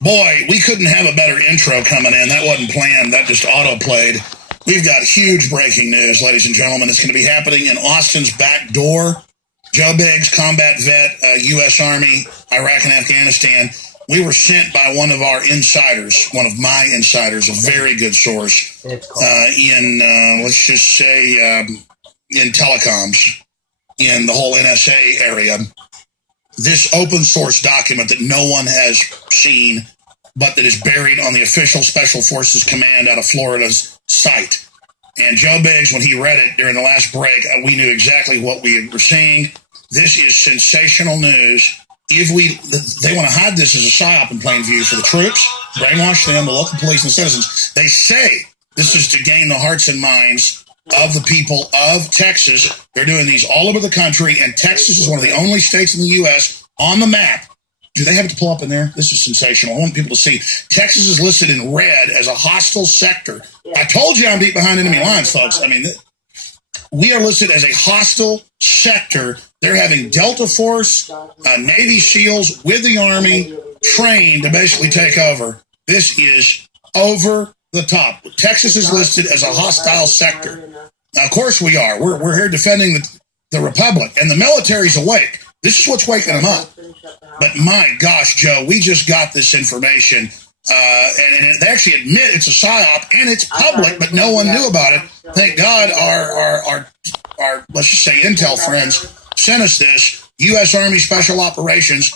Boy, we couldn't have a better intro coming in. That wasn't planned. That just auto-played. We've got huge breaking news, ladies and gentlemen. It's going to be happening in Austin's back door. Joe Biggs, combat vet, U.S. Army, Iraq and Afghanistan. We were sent by one of our insiders, one of my insiders, a very good source, let's just say, in telecoms, in the whole NSA area. This open source document that no one has seen, but that is buried on the official Special Forces Command out of Florida's site. And Joe Biggs, when he read it during the last break, we knew exactly what we were seeing. This is sensational news. They want to hide this as a psyop in plain view for the troops, brainwash them, the local police and citizens. They say this is to gain the hearts and minds of the people of Texas. They're doing these all over the country, and Texas is one of the only states in the U.S. on the map. Do they have it to pull up in there? This is sensational. I want people to see. Texas is listed in red as a hostile sector. I told you I'm deep behind enemy lines, folks. I mean, we are listed as a hostile sector. They're having Delta Force, Navy SEALs with the Army trained to basically take over. This is over the top. Texas is listed as a hostile sector. Now, of course we are. We're here defending the Republic, and the military's awake. This is what's waking them up. But my gosh, Joe, we just got this information, and they actually admit it's a psyop, and it's public, but no one knew about it. Thank God our let's just say intel friends sent us this. U.S. Army Special Operations,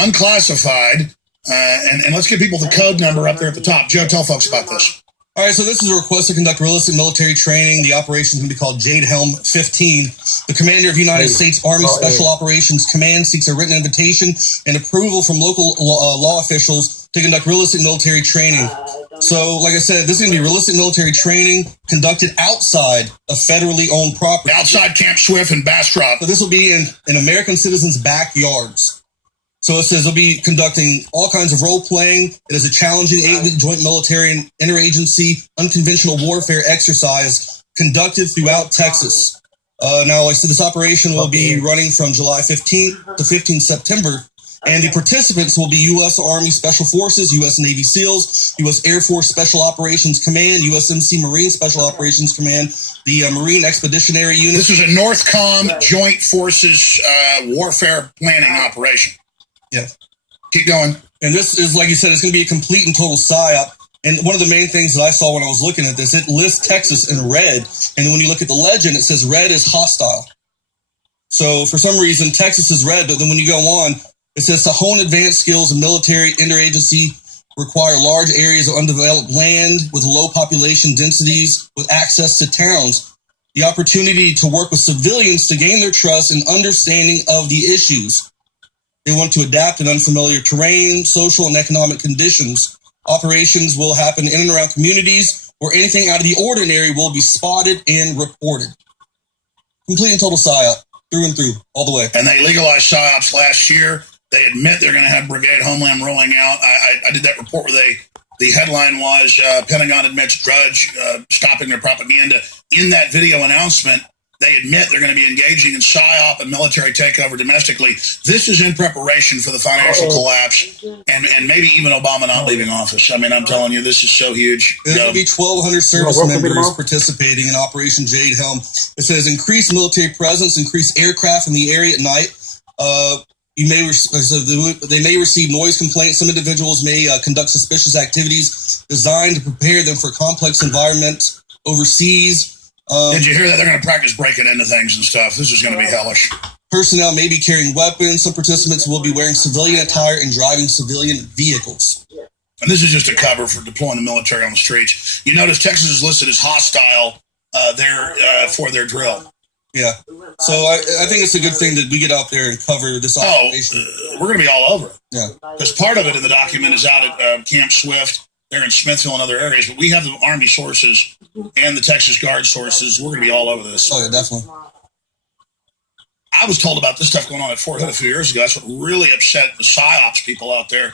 unclassified, and let's give people the code number up there at the top. Joe, tell folks about this. All right, so this is a request to conduct realistic military training. The operation is going to be called Jade Helm 15. The commander of United States Army Special Operations Command seeks a written invitation and approval from local law officials to conduct realistic military training. So, like I said, this is going to be realistic military training conducted outside of federally owned property. Outside Camp Swift and Bastrop. So this will be in American citizens' backyards. So it says they'll be conducting all kinds of role-playing. It is a challenging 8-week joint military and interagency unconventional warfare exercise conducted throughout Texas. Now, like I said, this operation will be running from July 15th to 15th September, and the participants will be U.S. Army Special Forces, U.S. Navy SEALs, U.S. Air Force Special Operations Command, USMC Marine Special Operations Command, the Marine Expeditionary Unit. This is a NORTHCOM Joint Forces warfare planning operation. Yeah. Keep going. And this is, like you said, it's going to be a complete and total psyop. And one of the main things that I saw when I was looking at this, it lists Texas in red. And when you look at the legend, it says red is hostile. So for some reason, Texas is red. But then when you go on, it says to hone advanced skills in military interagency require large areas of undeveloped land with low population densities with access to towns. The opportunity to work with civilians to gain their trust and understanding of the issues. They want to adapt in unfamiliar terrain, social and economic conditions. Operations will happen in and around communities where anything out of the ordinary will be spotted and reported. Complete and total psyop, through and through, all the way. And they legalized psyops last year. They admit they're going to have Brigade Homeland rolling out. I did that report where the headline was Pentagon admits Drudge stopping their propaganda. In that video announcement, they admit they're going to be engaging in psyop and military takeover domestically. This is in preparation for the financial collapse and maybe even Obama not leaving office. I mean, I'm telling you, this is so huge. There's going to be 1,200 service members participating in Operation Jade Helm. It says increased military presence, increased aircraft in the area at night. They may receive noise complaints. Some individuals may conduct suspicious activities designed to prepare them for complex environment overseas. Did you hear that? They're going to practice breaking into things and stuff. This is going to be hellish. Personnel may be carrying weapons. Some participants will be wearing civilian attire and driving civilian vehicles. And this is just a cover for deploying the military on the streets. You notice Texas is listed as hostile for their drill. Yeah. So I think it's a good thing that we get out there and cover this operation. We're going to be all over it. Yeah. Because part of it in the document is out at Camp Swift. They're in Smithville and other areas, but we have the Army sources and the Texas Guard sources. We're going to be all over this. Oh, yeah, definitely. I was told about this stuff going on at Fort Hood a few years ago. That's what really upset the PSYOPs people out there.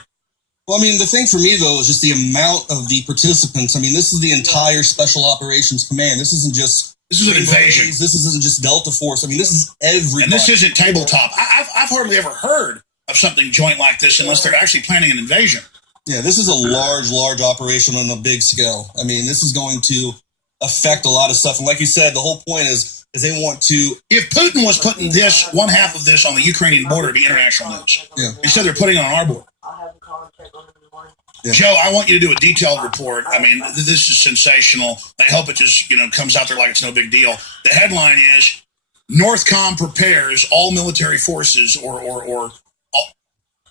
Well, I mean, the thing for me, though, is just the amount of the participants. I mean, this is the entire Special Operations Command. This isn't just... This is an invasion. This isn't just Delta Force. I mean, this is everybody. And this isn't tabletop. I've hardly ever heard of something joint like this unless they're actually planning an invasion. Yeah, this is a large operation on a big scale. I mean, this is going to affect a lot of stuff. And like you said, the whole point is they want to. If Putin was putting this, one half of this on the Ukrainian border, it'd be international news. Yeah. Instead, they're putting it on our border. Yeah. Joe, I want you to do a detailed report. I mean, this is sensational. I hope it just, comes out there like it's no big deal. The headline is, Northcom prepares all military forces or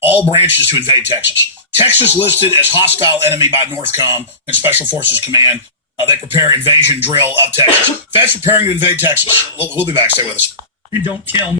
all branches to invade Texas. Texas listed as hostile enemy by Northcom and Special Forces Command. They prepare invasion drill of Texas. Fed's preparing to invade Texas. We'll be back. Stay with us. And don't tell me.